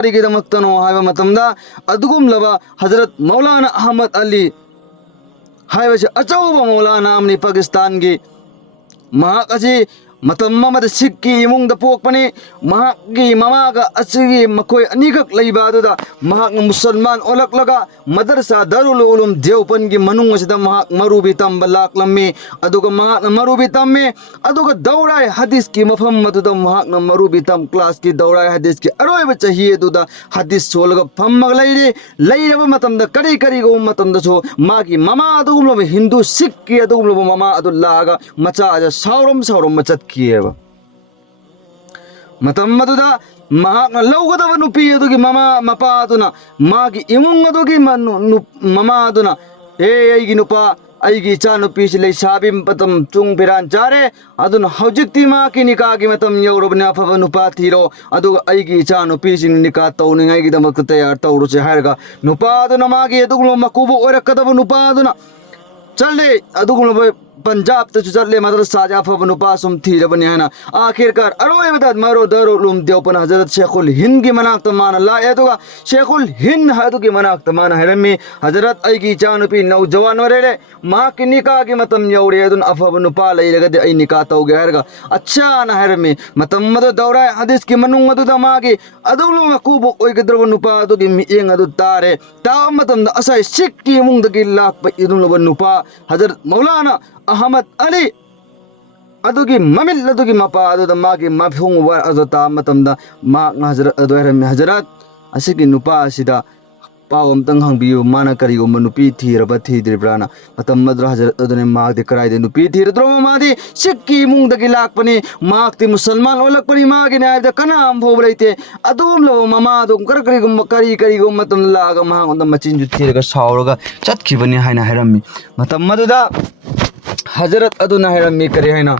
ꯀꯔꯤꯒꯤꯗꯃꯛꯇꯅꯣ ꯍꯥꯏꯕ ꯃꯇꯝꯗ ꯑꯗꯨꯒꯨꯝꯂꯕ ꯍꯖꯔꯠ ꯃꯧꯂꯥꯅꯥ ꯑꯍꯃꯗ ꯑꯂꯤ ꯍꯥꯏꯕꯁꯤ ꯑꯆꯧꯕ ꯃꯧꯂꯥꯅꯥ ꯑꯃꯅꯤ ꯄꯥꯀꯤꯁꯇꯥꯟꯒꯤ ꯃꯍꯥꯛ ꯑꯁꯤ ꯃꯇꯝ ꯑꯃꯗ ꯁꯤꯈꯀꯤ ꯏꯃꯨꯡꯗ ꯄꯣꯛꯄꯅꯤ ꯃꯍꯥꯛꯀꯤ ꯃꯃꯥꯒ ꯑꯁꯤꯒꯤ ꯃꯈꯣꯏ ꯑꯅꯤꯈꯛ ꯂꯩꯕ ꯑꯗꯨꯗ ꯃꯍꯥꯛꯅ ꯃꯨꯁꯜꯃꯥꯟ ꯑꯣꯜꯂꯛꯂꯒ ꯃꯗꯔꯁꯥ ꯗꯥꯔꯨꯜ ꯎꯂꯨꯝ ꯗꯦওꯕꯟꯒꯤ ꯃꯅꯨꯡ ꯑꯁꯤꯗ ꯃꯍꯥꯛ ꯃꯔꯨꯕꯤ ꯇꯝꯕ ꯂꯥꯛꯂꯝꯃꯤ ꯑꯗꯨꯒ ꯃꯍꯥꯛꯅ ꯃꯔꯨꯕꯤ ꯇꯝꯃꯤ ꯑꯗꯨꯒ ꯗꯧꯔꯥꯏ ꯍꯗꯤꯁꯀꯤ ꯃꯐꯝ ꯑꯗꯨꯗ ꯃꯍꯥꯛꯅ ꯃꯔꯨꯕꯤ ꯇꯝ ꯀ꯭ꯂꯥꯁꯀꯤ ꯗꯧꯔꯥꯏ ꯍꯗꯤꯁꯀꯤ ꯑꯔꯣꯏꯕ ꯆꯍꯤ ꯑꯗꯨꯗ ꯍꯗꯤꯁ ꯁꯣꯜꯂꯒ ꯐꯝꯃꯒ ꯂꯩꯔꯕ ꯃꯇꯝꯗ ꯀꯔꯤꯒꯨꯝꯕ ꯃꯇꯝꯗꯁꯨ ꯃꯥꯒꯤ ꯃꯃꯥ ꯑꯗꯨꯒꯨꯝꯂꯕ hindu sikki ꯑꯗꯨꯒꯨꯝꯂꯕ ꯃꯃꯥ ꯑꯗꯨ ꯂꯥꯛꯑꯒ ꯃꯆꯥ ꯑꯗꯨ ꯁꯥꯎꯔꯝ ꯆꯠꯈꯤꯑꯕ ꯃꯇꯝ ꯑꯗꯨꯗ ꯃꯍꯥꯛꯅ ꯂꯧꯒꯗꯕ ꯅꯨꯄꯤ ꯑꯗꯨꯒꯤ ꯃꯄꯥ ꯑꯗꯨꯅ ꯃꯥꯒꯤ ꯏꯃꯨꯡ ꯑꯗꯨꯒꯤ ꯃꯃꯥ ꯑꯗꯨꯅ ꯑꯩꯒꯤ ꯅꯨꯄꯥ ꯑꯩꯒꯤ ꯏꯆꯥ ꯅꯨꯄꯤꯁꯤ ꯂꯩꯁꯥꯕꯤ ꯃꯇꯝ ꯆꯨꯡ ꯐꯤꯔꯥꯟ ꯆꯥꯔꯦ ꯑꯗꯨꯅ ꯍꯧꯖꯤꯛꯇꯤ ꯃꯥꯒꯤ ꯅꯤꯀꯥꯒꯤ ꯃꯇꯝ ꯌꯧꯔꯕꯅꯤ ꯑꯐꯕ ꯅꯨꯄꯥ ꯊꯤꯔꯣ ꯑꯗꯨꯒ ꯑꯩꯒꯤ ꯏꯆꯥ ꯅꯨꯄꯤꯁꯤꯡ ꯅꯤꯀꯥ ꯇꯧꯅꯤꯡꯉꯥꯏꯒꯤꯗꯃꯛꯇ ꯇꯌꯥꯔ ꯇꯧꯔꯨꯁꯦ ꯍꯥꯏꯔꯒ ꯅꯨꯄꯥ ꯑꯗꯨꯅ ꯃꯥꯒꯤ ꯑꯗꯨꯒꯨꯝꯂꯕ ꯃꯀꯨꯕꯣꯛ ꯑꯣꯏꯔꯛꯀꯗꯕ ꯅꯨꯄꯥ ꯑꯗꯨꯅ चले अदुगुलबे पंजाब तु चले मदरसा जाफब नुपा सुम थीरबनी है ना आखिरकार अरोयबदा मरो दरो लुम देवपन हजरत शेखुल हिंद की मनाक तमान लाए दुगा शेखुल हिंद हदु की मनाक तमान हरमी हजरत अईगी चानुपी नौजवान वरेरे मा की निका की मतम यौरे अदुन अफब नुपा लैरगदे अई निका तौगे हरगा अच्छा ना हरमी मतम मद दौरा हदीस की मनुंग अदुदा मागी अदुलु मकुबो ओइगद्रब नुपा अदुगी मिएंग अदु तारे ताव मतम असai सिख की मुंग दगी लाक इदुलब नुपा हजरत मौलाना अहमद अली अदुगी ममिल अदुगी मपा अदुदा मागी मफुंग वर अदुता मतमदा मा हजरत अदुरम हजरत असिगी नुपा असिदा पावम तंग हंबियु माना करिगुम नुपी थीरबा थीद्रिब्राना मतम मद्र हजरत अदुने मागदे कराइदे नुपी थीरद्रो मादी सिक्की मुंगदगी लाकपनी मागति मुसलमान ओलकपनी मागी नायदा कनाम भोबलैते अदुम लो ममा दुम करिगुम मतम लागा मांगदा मचिन जुथीरगा सावरगा चतखिबनी हाइना हैरम्मी मतम मदुदा हजरत अदुना हैरम्मी करी हैना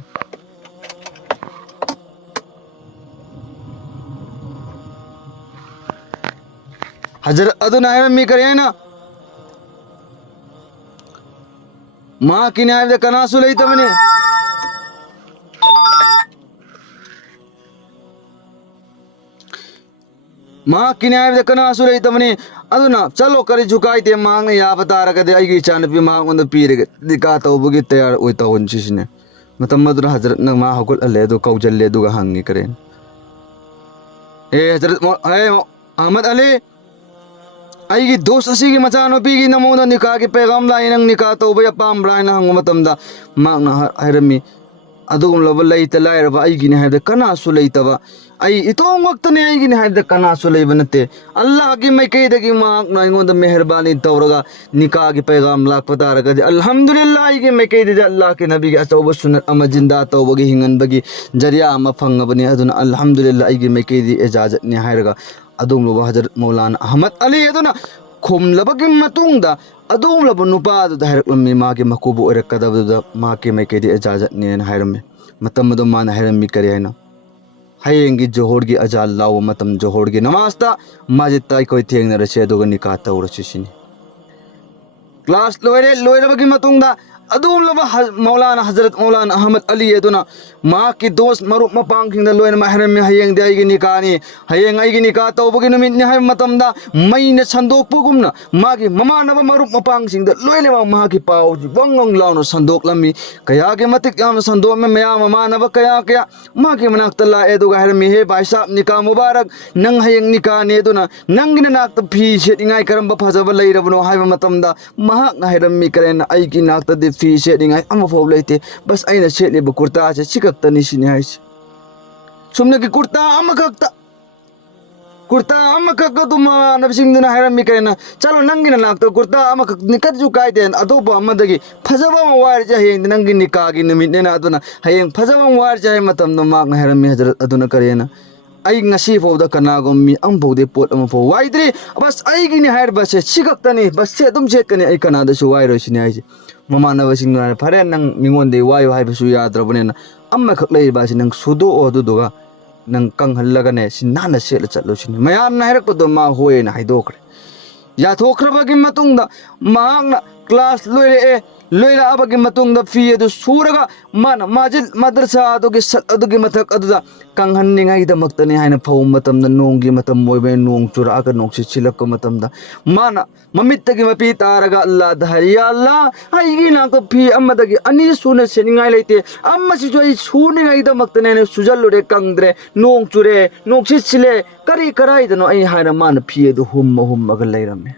हजरत अदुना हैरम्मी करी हैना मां की न्याय कनासु लैतमनी मां की न्याय कनासु लैतमनी अदुना चलो करी झुकाइते मांगने याब तारगदे अईगी चानपी मांगोंद पीरगे दिका तौबगी तैयार ओइ तौनसिसने मतम मदुर हजरत न मा हकुल अले दो कौजल्ले दुगा हंगी करेन ए हजरत अहमद अली अईगी दोस्त असीगी मचानुपीगी नमोदा निका की पैगाम लाई नंग निका तौबय पामब्रायना हंगो मतमदा मांगना हैरमी अदुगुमलब लैत लायरबा अईगिने हायदे कनासु लैतबा आई इतोंग वक्तने अईगिने हायदे कनासु लैब नते अल्लाह की मैकेदगी मांगना अईगोंद मेहरबानी तौरगा निका की पैगाम लाक पतारगदे अल्हम्दुलिल्लाह अईगी मैकेदे अल्लाह के नबी के अचौब सुन्नत अमा जिंदा तौबगी हिंगनबगी जरिया अमा फंगबनी अदुना अल्हम्दुलिल्लाह अईगी मैकेदी इजाजत ने हायरगा अदुगुमलब हजरत मौलाना अहमद अली अदुना खोमलबगी मतुंगदा अदुगुमलब नुपा अदुदा हायरक्लम्मी मागे मकुबु ओइरक्कदबदुदा माके मैकेदी इजाजत ने हायरम्मी मतम मदो माना हायरम्मी करी हैना हयेंगी जोहरगी अजाल लाव मतम जोहरगी नमाजता माजिता अखोय थेंगनरसे अदुगा निका तौरसिसिनी क्लास लोयरबगी मतुंगदा अदुगुमलब मौलाना हजरत मौलाना अहमद अली अदुना मा की दोस्त मरुप मपांग खिंगदा लोयन महरमी हयेंग दे अईगी निकानी हयेंग अईगी निका तौबगी नुमितनी हाय मतमदा मैने संदोकपुगुमना मागी ममानब मरुप मपांग सिंगदा लोयनेबा मागी पावजी बंगंग लाउनो संदोकलम्मी कयागे मतिक याम संदोकमे मयाम मानब कया मागी मनाक्ता लाए दुगा हरमी हे भाई साहब निका मुबारक नंग हयेंग निकानी अदुना नंगिना नाक्ता फी सेटिंगाय करंबा फजबा लैरबनो हायबा मतमदा महाक हरमी करेन अईगी नाक्ता दे फी सेटिंगाय अमा फोब लैते बस अइना सेटलेबा कुर्ता से चिकक्तनी सिनी हाइस सुमने की कुर्ता अमखक तुमा नबसिंगदुना हैरमी करेना चलो नंगिना नाक्ता कुर्ता अमखक निकजु कायदे अदोबा अमदगी फजबा वारजे हयेंग नंगी निकागी नुमितनेना अदुना हयेंग फजबा वारजे हाय मतमनो माक हैरमी हजरत अदुना करेना आई ngasi फोदा कनागो मी अमफोदे पोट अमफो वाइद्री बस अईगिनी हायरबसे चिकक्तनी बस से अदुम सेटकनी अई कनादसु वाइरोसिनी हाइसे ममानबसिंगना फरे नंग मिंगोंदे वायो हायबसु याद्रबनेना अमखक लैबासि नंग सुदो अदुदुगा नंग कंगहल्लगने सिनाना सेल चलोसिनी मयामना हायरकपदो मा होयेना हायदोखरे याथोखरबगी मतुंगदा मांगना क्लास लोयरे लोइरा अबगी मतुंगदा फी अदु सूरगा मान माजिल मदरसा अदुगी सत अदुगी मथक अदुदा कंहन्निंगाई दमक्तने हाइना फौ मतमदा नोंगी मतम मोइबे नोंग चुरागा नोंगसि चिलक मतमदा माना ममित्तगी मपी तारगा अल्लाह दहरि या अल्लाह आइगी नाको फी अमदगी अनि सुने सेनिंगाई लेते अम्मसि जो आई सुनिंगाई दमक्तने ने सुजल्लुरे कंगद्रे नोंग चुरे नोंगसि चिले करी कराई दनो आई हाइना मान फी अदु हुम्मगा लैरमे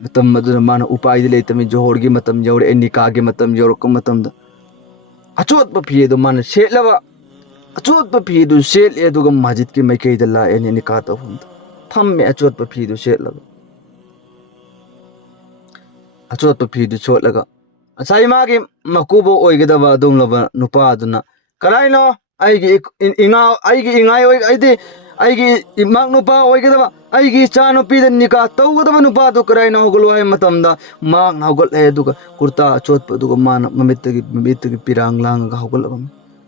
मतम मदुना माना उपाय लेतमी जोहरगी मतम यौरे निकागे मतम यौरक मतमदा अचोत फी अदु माना सेलबा अचोत फी अदु सेले अदुगा मस्जिद की मैकैदा लाए निका तौहुंदा फम्मे अचोत फी अदु सेलगा अचोत फी अदु सोलगा असai मागे मकुबो ओइगदबा दुंगलबा नुपा अदुना कराइनो आइगी इंगा आइगी इंगाई ओइ आइदि आइगी इमाक नुपा ओइगदबा आइगी चा नुपीदा निका तौगदबा नुपा दु कराइनो होगलो हाय मतमदा माक हौगल ए दुगा कुर्ता अचोत दुगा मान ममित्तगी पिरांग लांगा हौगलबा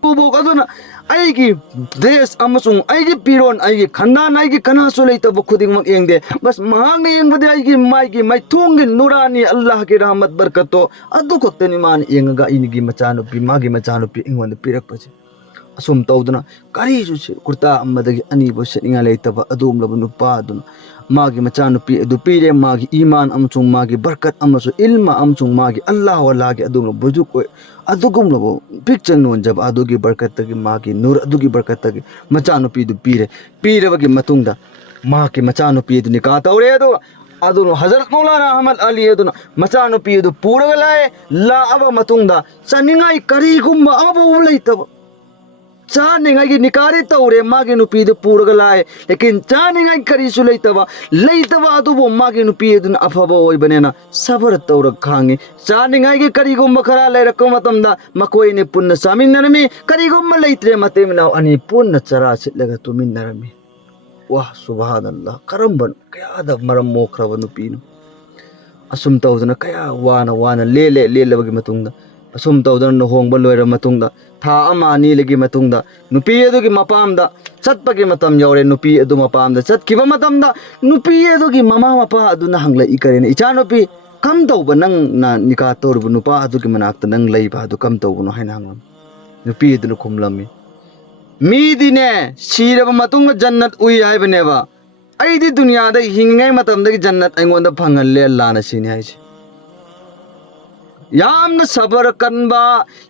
बुबो अदुना आइगी ड्रेस अमसुंग आइगी पिरोन आइगी खंदान आइगी कनासु लेतब खुदिंगमक येंगदे बस महांग येंगबदे आइगी माइगी मैथुंगी नुरानी अल्लाह की रहमत बरकतो अदु खक्तनी मान येंगगा इनिगी मचानुपी मागी मचानुपी इंगोंद पिरकपजे असुम तौदना करीसु कुर्ता अमदगी अनीबो सेनिंगा लेतब अदुमलब नुपा अदुना मागी मचानुपी अदु पीरे मागी ईमान अमसुंग मागी बरकत अमसु इल्मा अमसुंग मागी अल्लाह वलागी अदुमलब बुजुक ओय अदुगुमलब पिक्चर नोन जब अदुगी बरकतगी मागी नूर अदुगी बरकतगी मचानुपी दु पीरे पीरबगी मतुंगदा मागी मचानुपी दु निका तौरे अदु अदुनो हजरत मौलाना अहमद अली अदुना मचानुपी दु पूरगा लाए लाअबा मतुंगदा चनिंगाई करीगुम्बा अबो लैतब चानिंगाई निकारे तौरे मागे नुपी दु पूरगा लाए लेकिन चानिंगाई करीसु लैतबा अदुबो मागे नुपी अदुना अफबा ओइबनेना सबर तौर खांगे चानिंगाई करीगुम्बा खरा लैरक मतमदा मकोइने पुन्ना सामिन्नरमी करीगुम्बा लैत्रे मतेमना अनि पुन्ना चरा सिटलगा तुमिन्नरमी वाह सुबहानल्लाह करम्बन कयादा मरम मोखरब नुपीनु असुम तौदना कया वाना लेलबगी मतुंगदा असुम तौदना नहोंगबा लोइर मतुंगदा था अमा अनि लगी मतुंगदा नुपी अदुगी मपामदा चटपगी मतम यौरे नुपी अदु मपामदा चटकिबा मतमदा नुपी अदुगी ममा मपा अदुना हंगलाई करेने इचा नुपी कम तौबा नंग ना निका तौरबु नुपा अदुगी मनाक्ता नंग लैबा अदु कम तौबनो हाइना हंगम नुपी अदुना खुमलमी मीदिने सीरबा मतुंग जन्नत उई हाइबनेबा अइदी दुनियादा हिंगिंगाई मतमदगी जन्नत अइंगोंदा फंगल्ले अल्लाहना सिने हाइसे यामना सबर कनबा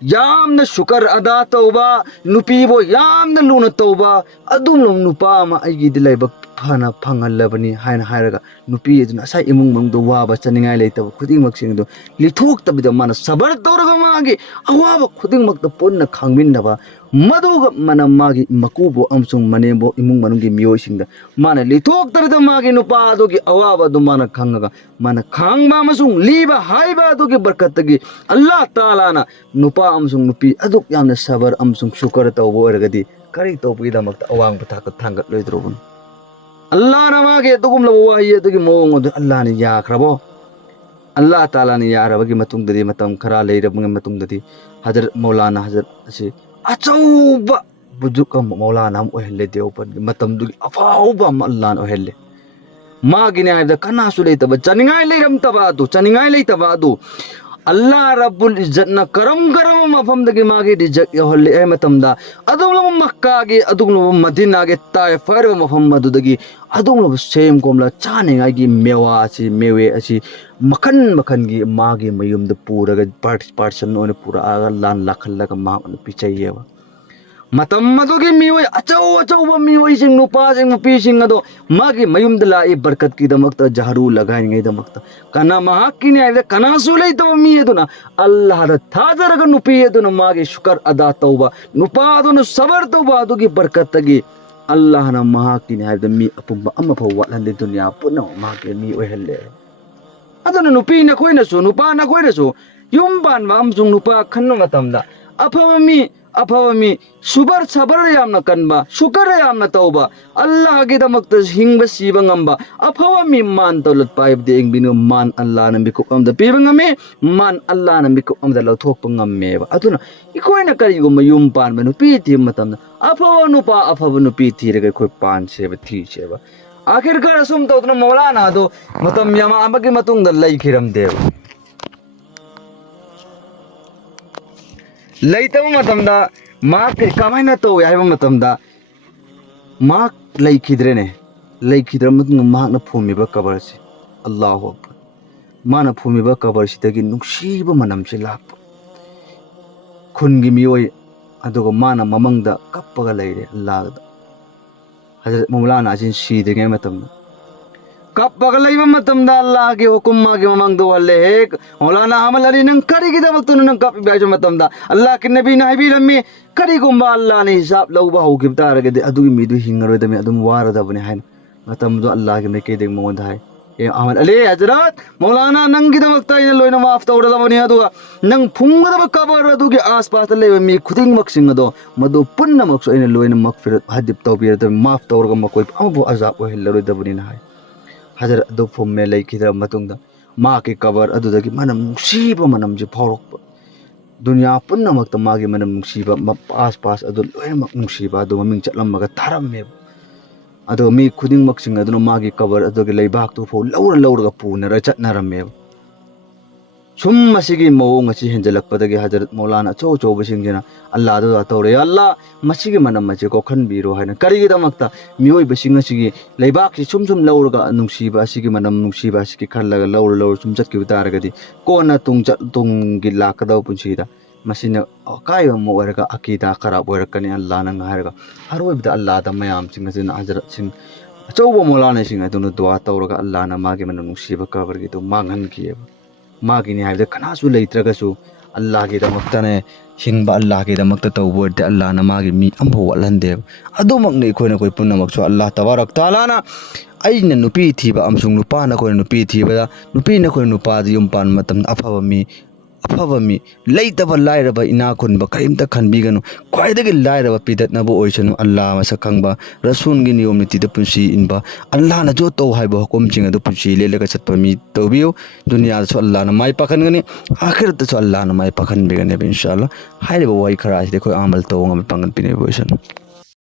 यामना शुकर अदा तौबा नुपीबो यामना लुना तौबा अदुम नुपा मा अइगी दिलाइबा फना फंगल्लबनी हाइना हाइरगा नुपी अदुना असा इमुंग मंगदो वाबा चनिंगाई लेतब खुदिंगमक सिंगदो लिथोक्तबिदा माना सबर तौरगा मागी अवाबा खुदिंगमक्ता पुन्ना खांगमिन्नबा मदुगा mana magi makubo amsung manebo imung manungi miyoi singda mana litok tarida magi nupa adogi awaba do mana khangaga mana khangba amasung liba haiba adogi barkatagi Allah taala na nupa amsung nupi aduk yamna sabar amsung shukar tawbo ergadi kari tawbi da makta awang pataka thangat loidrobun Allah na magi dugum labo wahi adogi mong odo Allah ni yakrabo Allah taala ni yarabagi matung dadi matam khara leirabang matung dadi Hazrat Maulana Hazrat asi अचौबा बुजुक मौलाना हम ओहले देवपन मतम दुगी अफाउबा अल्लाह ओहले मागिने आइदा कनासु लेतब चनिंगाई लेरम तबादु चनिंगाई लेतबा अदु अल्लाह रब्बुल इज्जत न करम मफम दगी मागे रिजक योहले ए मतमदा अदुम मक्का गे अदुम Medina गे Taif फर मफम मदुदगी अदुम same कोमला चानिंगाई गी मेवासी मेवे असी मखन मखन गी मागे मयुम द पूरगा पार्सन ओने पूरा आगा लान लाखलगा मा पिचैयेबा मतम मदुगी मियोय अचौ मियोय सिंग नुपा सिंग नुपी सिंग अदो मागी मयुम द लाई बरकत की दमकता जहरू लगाई दमकता कना महाकिने आइदे कना सुलै तो मी अदुना अल्लाह द थाजरग नुपी अदुना मागे शुक्र अदा तौबा नुपा अदुना सबर तौबा अदुगी बरकत तगी अल्लाह ना महाकिने आइदे मी अपुंबा अमा फवा लंदे दुनिया पुनो मागे मी ओहले अदुना नुपी न खोइनसु नुपा न खोइनसु युम बान माम जुंग नुपा खन्नो मतमदा अफवमी सुबर सबर यामना कनबा शुकर यामना तौबा अल्लाह गी दमक्ता हिंगबा सीबा ngamba अफवमी मान तौलत पाइब दे इंगबिनु मान अल्लाह न बिकु अमदा पीबा ngame मान अल्लाह न बिकु अमदा लौथोकपा ngame ba aduna ikoina karigo mayum pan banu pi ti matamna अफव नुपी थीरगा खोय पान सेबा थी सेबा आखिरकार असुम तौदना मौलाना दो मतम यमा अमगी मतुंग द लैखिरम देव ꯂꯩꯇꯕ ꯃꯇꯝꯗ ꯃꯥ ꯀꯃꯥꯏꯅ ꯇꯧꯋꯦ ꯍꯥꯏꯕ ꯃꯇꯝꯗ ꯃꯥ ꯂꯩꯈꯤꯗ꯭ꯔꯦꯅꯦ ꯂꯩꯈꯤꯗ꯭ꯔ ꯃꯇꯨꯡꯗ ꯃꯍꯥꯛꯅ ꯐꯨꯝꯃꯤꯕ ꯀꯕꯔꯁꯤ ꯑꯜꯂꯥꯍꯨ ꯑꯛꯕꯔ ꯃꯥꯅ ꯐꯨꯝꯃꯤꯕ ꯀꯕꯔꯁꯤꯗꯒꯤ ꯅꯨꯡꯁꯤꯕ ꯃꯅꯝꯁꯤ ꯂꯥꯛꯄ ꯈꯨꯟꯒꯤ ꯃꯤꯑꯣꯏ ꯑꯗꯨꯒ ꯃꯥꯅ ꯃꯃꯪꯗ ꯀꯞꯄꯒ ꯂꯩꯔꯦ ꯑꯜꯂꯥꯍꯗ ꯍꯖꯔꯠ ꯃꯧꯂꯥꯅꯥ ꯑꯁꯤ ꯁꯤꯗ꯭ꯔꯤꯉꯩ ꯃꯇꯝꯗ ꯀꯞꯄꯒ ꯂꯩꯕ ꯃꯇꯝꯗ ꯑꯜꯂꯥꯍꯒꯤ ꯍꯨꯀꯨꯝ ꯃꯥꯒꯤ ꯃꯃꯥꯡꯗ ꯋꯥꯜꯂꯦ ꯍꯦꯛ ꯃꯧꯂꯥꯅꯥ ꯑꯍꯃꯗ ꯑꯂꯤ ꯅꯪ ꯀꯔꯤꯒꯤꯗꯃꯛꯇꯅꯣ ꯅꯪ ꯀꯞꯄꯤꯕ ꯍꯥꯏꯕ ꯃꯇꯝꯗ ꯑꯜꯂꯥꯍꯒꯤ ꯅꯕꯤꯅ ꯍꯥꯏꯕꯤꯔꯝꯃꯤ ꯀꯔꯤꯒꯨꯝꯕ ꯑꯜꯂꯥꯍꯅ ꯍꯤꯁꯥꯕ ꯂꯧꯕ ꯍꯧꯈꯤꯕ ꯇꯥꯔꯒꯗꯤ ꯑꯗꯨꯒꯤ ꯃꯤꯗꯨ ꯍꯤꯡꯉꯔꯣꯏꯗꯕꯅꯤ ꯑꯗꯨꯝ ꯋꯥꯔꯗꯕꯅꯤ ꯍꯥꯏꯅ ꯃꯇꯝꯗꯨ ꯑꯜꯂꯥꯍꯒꯤ ꯃꯥꯏꯀꯩꯗꯒꯤ ꯃꯉꯣꯟꯗ ꯍꯥꯏ ꯑꯍꯃꯗ ꯑꯂꯤ ꯍꯖꯔꯠ ꯃꯧꯂꯥꯅꯥ ꯅꯪꯒꯤꯗꯃꯛꯇ ꯑꯩꯅ ꯂꯣꯏꯅ ꯃꯥꯐ ꯇꯧꯔꯗꯕꯅꯤ ꯑꯗꯨꯒ ꯅꯪ ꯐꯨꯝꯒꯗꯕ ꯀꯕꯔ ꯑꯗꯨꯒꯤ आसपास ꯂꯩꯕ ꯃꯤ ꯈꯨꯗꯤꯡꯃꯛꯁꯤꯡ ꯑꯗꯣ ꯃꯗꯨ ꯄꯨꯟꯅꯃꯛꯁꯨ ꯑꯩꯅ ꯂꯣꯏꯅ ꯃꯛꯐꯤꯔꯠ ꯍꯗꯤꯞ ꯇꯧꯕꯤꯔꯗꯕꯅꯤ ꯃꯥꯐ ꯇꯧꯔꯒ ꯃꯈꯣꯏ ꯑꯃꯕꯨ ꯑꯖꯥꯕ ꯑꯣꯏꯍꯜꯂꯔꯣꯏꯗꯕꯅꯤꯅ ꯍꯥꯏ ꯍꯖꯔꯠ ꯑꯗꯨ ꯐꯨꯝꯃꯦ ꯂꯩꯈꯤꯗ꯭ꯔ ꯃꯇꯨꯡꯗ ꯃꯥꯒꯤ ꯀꯕꯔ ꯑꯗꯨꯗꯒꯤ ꯃꯅꯝ ꯅꯨꯡꯁꯤꯕ ꯃꯅꯝꯁꯤ ꯐꯥꯎꯔꯛꯄ ꯗꯨꯅꯤꯌꯥ ꯄꯨꯝꯅꯃꯛꯇ ꯃꯥꯒꯤ ꯃꯅꯝ ꯅꯨꯡꯁꯤꯕ आसपास ꯑꯗꯨ ꯂꯣꯏꯅꯃꯛ ꯅꯨꯡꯁꯤꯕ ꯑꯗꯨ ꯃꯃꯤꯡ ꯆꯠꯂꯝꯃꯒ ꯊꯥꯔꯝꯃꯦꯕ ꯑꯗꯣ ꯃꯤ ꯈꯨꯗꯤꯡꯃꯛꯁꯤꯡ ꯑꯗꯨꯅ ꯃꯥꯒꯤ ꯀꯕꯔ ꯑꯗꯨꯒꯤ ꯂꯩꯕꯥꯛꯇꯨ ꯐꯥꯎ ꯂꯧꯔꯒ ꯄꯨꯅꯔ ꯆꯠꯅꯔꯝꯃꯦꯕ ꯁꯨꯝ ꯃꯁꯤꯒꯤ ꯃꯑꯣꯡ ꯑꯁꯤ ꯍꯦꯟꯖꯜꯂꯛꯄꯗꯒꯤ ꯍꯖꯔꯠ ꯃꯧꯂꯥꯅꯥ ꯑꯆꯧ ꯑꯆꯧꯕꯁꯤꯡꯁꯤꯅ ꯑꯜꯂꯥꯍꯗ ꯇꯧꯔꯦ ꯑꯜꯂꯥꯍ ꯃꯁꯤꯒꯤ ꯃꯅꯝ ꯑꯁꯤ ꯀꯣꯛꯍꯟꯕꯤꯔꯣ ꯍꯥꯏꯅ ꯀꯔꯤꯒꯤꯗꯃꯛꯇ ꯃꯤꯑꯣꯏꯕꯁꯤꯡ ꯑꯁꯤꯒꯤ ꯂꯩꯕꯥꯛꯁꯤ ꯁꯨꯝ ꯂꯧꯔꯒ ꯅꯨꯡꯁꯤꯕ ꯑꯁꯤꯒꯤ ꯃꯅꯝ ꯅꯨꯡꯁꯤꯕ ꯑꯁꯤꯒꯤ ꯈꯜꯂꯒ ꯂꯧꯔ ꯁꯨꯝ ꯆꯠꯈꯤꯕ ꯇꯥꯔꯒꯗꯤ ꯀꯣꯟꯅ ꯇꯨꯡꯒꯤ ꯂꯥꯛꯀꯗꯕ ꯄꯨꯟꯁꯤꯗ ꯃꯁꯤꯅ ꯑꯀꯥꯏꯕ ꯑꯃ ꯑꯣꯏꯔꯒ ꯑꯀꯤꯗꯥ ꯈꯔꯥꯕ ꯑꯣꯏꯔꯛꯀꯅꯤ ꯑꯜꯂꯥꯍꯅ ꯍꯥꯏꯔꯒ ꯑꯔꯣꯏꯕꯗ ꯑꯜꯂꯥꯍꯗ ꯃꯌꯥꯝꯁꯤꯡ ꯑꯁꯤꯅ ꯍꯖꯔꯠꯁꯤꯡ ꯑꯆꯧꯕ ꯃꯧꯂꯥꯅꯥꯁꯤꯡ ꯑꯗꯨꯅ ꯗꯨआ ꯇꯧꯔꯒ ꯑꯜꯂꯥꯍꯅ ꯃꯥꯒꯤ ꯃꯅꯝ ꯅꯨꯡꯁꯤꯕ ꯀꯕꯔꯒꯤꯗꯨ ꯃꯥꯡꯍꯟꯈꯤꯑꯕ ꯃꯥꯒꯤꯅꯤ ꯍꯥꯏꯕꯗ ꯀꯅꯥꯁꯨ ꯂꯩꯇ꯭ꯔꯒꯁꯨ ꯑꯜꯂꯥꯍꯒꯤꯗꯃꯛꯇꯅꯦ ꯍꯤꯡꯕ ꯑꯜꯂꯥꯍꯒꯤꯗꯃꯛꯇ ꯇꯧꯕ ꯑꯣꯏꯔꯗꯤ ꯑꯜꯂꯥꯍꯅ ꯃꯥꯒꯤ ꯃꯤ ꯑꯃꯐꯥꯎ ꯋꯥꯠꯍꯟꯗꯦꯕ ꯑꯗꯨꯃꯛꯅꯤ ꯑꯩꯈꯣꯏ ꯄꯨꯝꯅꯃꯛꯁꯨ ꯑꯜꯂꯥꯍ ꯇꯕꯥꯔꯛ ꯇꯥꯂꯥꯅ ꯑꯩꯅ ꯅꯨꯄꯤ ꯊꯤꯕ ꯑꯃꯁꯨꯡ ꯅꯨꯄꯥꯅ ꯑꯩꯈꯣꯏꯅ ꯅꯨꯄꯤ ꯊꯤꯕꯗ ꯅꯨꯄꯤꯅ ꯑꯩꯈꯣꯏ ꯅꯨꯄꯥꯗ ꯌꯨꯝ ꯄꯥꯟꯕ ꯃꯇꯝꯗ ꯑꯐꯕ ꯃꯤ ꯂꯩꯇꯕ ꯂꯥꯏꯔꯕ ꯏꯅꯥ ꯈꯨꯟꯕ ꯀꯔꯤꯝꯇ ꯈꯟꯕꯤꯒꯅꯨ ꯈ꯭ꯋꯥꯏꯗꯒꯤ ꯂꯥꯏꯔꯕ ꯄꯤꯗꯠꯅꯕ ꯑꯣꯏꯁꯅꯨ ꯑꯜꯂꯥꯍ ꯃꯁꯛ ꯈꯪꯕ ꯔꯁꯨꯜꯒꯤ ꯅꯤꯌꯣꯝ ꯅꯤꯇꯤꯗ ꯄꯨꯟꯁꯤ ꯏꯟꯕ ꯑꯜꯂꯥꯍꯅ ꯖꯣ ꯇꯧ ꯍꯥꯏꯕ ꯍꯨꯀꯨꯝꯁꯤꯡ ꯑꯗꯨ ꯄꯨꯟꯁꯤ ꯂꯦꯜꯂꯒ ꯆꯠꯄ ꯃꯤ ꯇꯧꯕꯤꯌꯨ ꯗꯨꯅꯤꯌꯥꯗꯁꯨ ꯑꯜꯂꯥꯍꯅ ꯃꯥꯏ ꯄꯥꯛꯍꯟꯒꯅꯤ ꯑꯥꯈꯤꯔꯠꯇꯁꯨ ꯑꯜꯂꯥꯍꯅ ꯃꯥꯏ ꯄꯥꯛꯍꯟꯕꯤꯒꯅꯦꯕ ꯏꯟꯁꯥ ꯑꯜꯂꯥꯍ ꯍꯥꯏꯔꯤꯕ ꯋꯥꯍꯩ ꯈꯔ ꯑꯁꯤꯗꯤ ꯑꯩꯈꯣꯏ ꯑꯃꯜ ꯇꯧꯕ ꯉꯝꯕ ꯄꯥꯡꯒꯟ ꯄꯤꯅꯕ ꯑꯣꯏꯁꯅꯨ